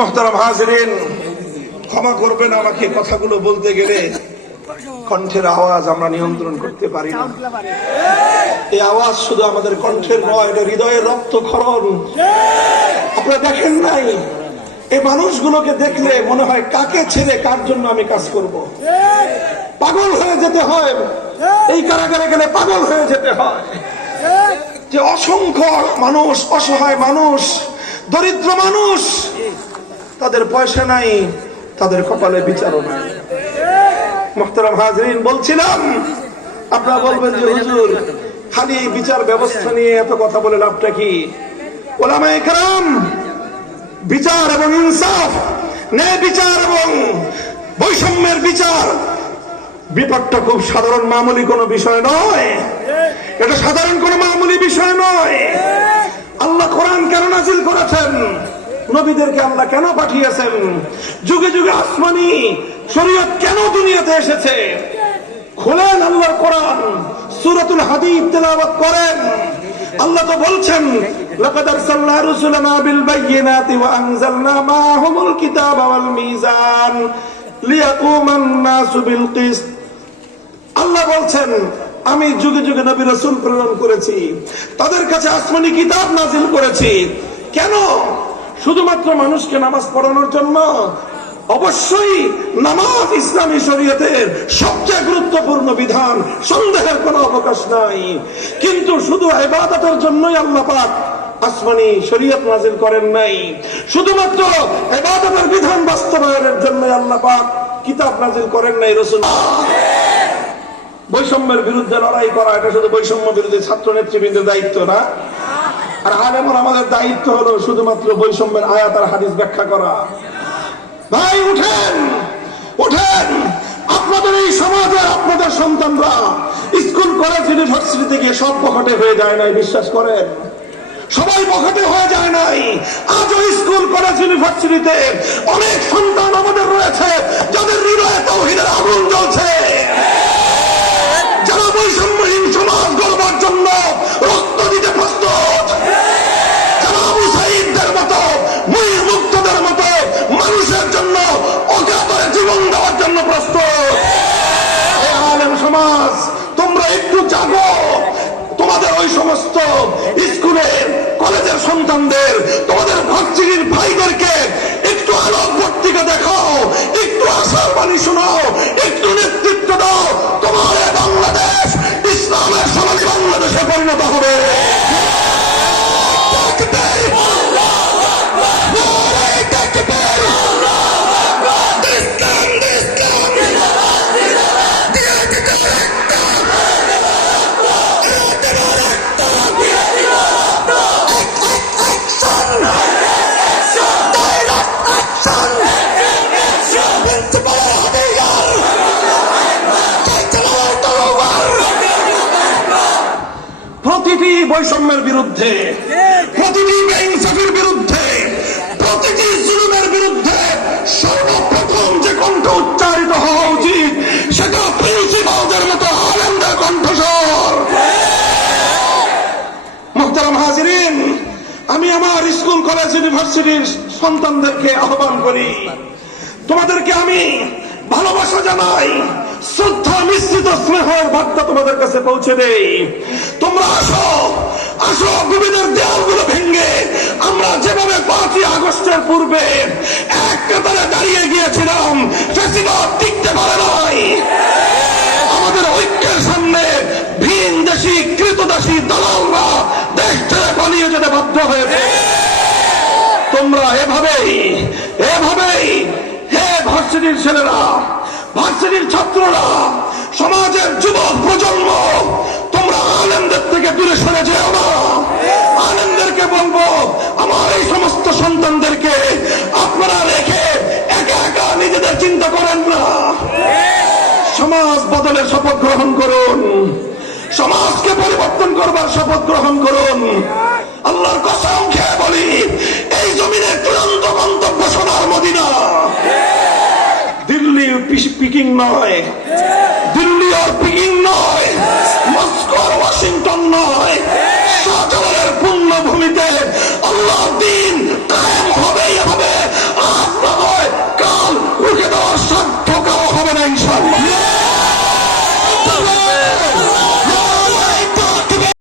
মোহতারাম হাজরিন, ক্ষমা করবেন আমাকে কথাগুলো বলতে গেলে। কণ্ঠের আওয়াজ আমরা নিয়ন্ত্রণ করতে পারি না। এই আওয়াজ শুধু আমাদের কণ্ঠের নয়, এটা হৃদয়ের রক্তক্ষরণ আপনারা দেখেন নাই? এই মানুষগুলোকে দেখলে মনে হয় কাকে ছেড়ে কার জন্য আমি কাজ করব। পাগল হয়ে যেতে হয়। এই কারাগারে গেলে পাগল হয়ে যেতে হয়। যে অসংখ্য মানুষ, অসহায় মানুষ, দরিদ্র মানুষ তাদের পয়সা নাই, তাদের কপালে বিচারও নাই। মোহতারাম হাজরিন, বলছিলাম, আপনারা বলবেন যে হুজুর খালি বিচার ব্যবস্থা নিয়ে এত কথা বলে লাভটা কি? ওলামায়ে কেরাম, বিচার এবং ইনসাফ, ন্যায় বিচার এবং বৈষম্যের বিচার, বিপদটা খুব সাধারণ মামুলি কোনো বিষয় নয়। এটা সাধারণ কোনো মামুলি বিষয় নয় আল্লাহ কোরআন কেন নাজিল করেছেন নবীদেরকে আল্লাহ কেন পাঠিয়েছেন? যুগে যুগে আসমানি শরীয়ত কেন দুনিয়াতে এসেছে? খোলেন আল্লাহর কোরআন, সূরাতুল হাদীদ তেলাওয়াত করেন। আল্লাহ তো বলছেন আল্লাহ বলছেন, আমি যুগে যুগে নবী রসুল প্রেরণ করেছি, তাদের কাছে আসমানি কিতাব নাজিল করেছি। কেন? শুধুমাত্র মানুষকে নামাজ পড়ানোর জন্য, অবশ্যই নামাজ ইসলামী শরীয়তের সবচেয়ে গুরুত্বপূর্ণ বিধান, সন্দেহের কোনো অবকাশ নাই। কিন্তু শুধু ইবাদতের জন্যই আল্লাহ পাক আসমানি শরীয়ত নাজিল করেন নাই। শুধুমাত্র ইবাদতের বিধান বাস্তবায়নের জন্য আল্লাহ পাক কিতাব নাজিল করেন নাই রসুল। বৈষম্যের বিরুদ্ধে লড়াই করা, এটা শুধু বৈষম্য বিরোধী ছাত্র নেতৃবৃন্দের দায়িত্ব না। আর আলেমন আমাদের দায়িত্ব হলো শুধুমাত্র বৈষম্যের আয়াত আর হাদিস ব্যাখ্যা করা। ভাই, উঠেন! উঠেন! আপনাদের এই সমাজের আপনাদের সন্তানরা স্কুল, কলেজ ইউনিভার্সিটি থেকে সব পকেটে হয়ে যায় নাই, বিশ্বাস করেন? সবাই পকেটে হয়ে যায় নাই। আজও স্কুল, কলেজ, ইউনিভার্সিটিতে অনেক সন্তান আমাদের রয়েছে, যাদের হৃদয়ে তৌহিদের আগুন জ্বলছে। যারা বৈষম্যহীন সমস্ত স্কুলের কলেজের সন্তানদের, তোমাদের ভার্সিটির ভাইদেরকে একটু আলোক পত্রিকা দেখাও, একটু আশার বাণী শোনাও, একটু নেতৃত্ব দাও, তোমার বাংলাদেশ ইসলামের সোনালী বাংলাদেশে পরিণত হবে। প্রতিটি বৈষম্যের বিরুদ্ধে, প্রতিটি বেইনসাফির বিরুদ্ধে, প্রতিটি জুলুমের বিরুদ্ধে সর্বপ্রথম যে কণ্ঠ উচ্চারিত হওয়া উচিত, সেটা প্রিন্সিপালদের মতো আলেমদের কণ্ঠস্বর। মোহতারাম হাজিরিন, আমি আমার স্কুল, কলেজ, ইউনিভার্সিটির সন্তানদেরকে আহ্বান করি। তোমাদেরকে আমি ভালোবাসা জানাই, শ্রদ্ধা মিশ্রিত স্নেহের বার্তা তোমাদের কাছে পৌঁছে দেই। তোমরা আসো আসো, গোবিন্দের দেয়ালগুলো ভেঙ্গে আমরা যেভাবে পাঁচই আগস্টের পূর্বে এক কাতারে দাঁড়িয়ে গিয়েছিলাম টিকতে পারে নাই। আমাদের ঐক্যের সামনে ভিন দেশি, কৃতদাসী দালালরা দেশ ছেড়ে পালিয়ে যেতে বাধ্য হয়েছে। তোমরা এভাবেই এভাবেই হে ভার্সিটির ছেলেরা, ভার্সিটির ছাত্ররা, সমাজের যুবক প্রজন্ম আনন্দের থেকে দূরে সরে না। আনন্দেরকে বলব, আমার এই সমস্ত সন্তানদেরকে আপনারা রেখে একা একা নিজেদের চিন্তা করেন না। সমাজ বদলের শপথ গ্রহণ করুন। সমাজকে পরিবর্তন করবার শপথ গ্রহণ করুন। আল্লাহর কসম খেয়ে বলি, এই জমিনের চূড়ান্ত গন্তব্য সোনার মদিনা। দিল্লি পিকিং নয়।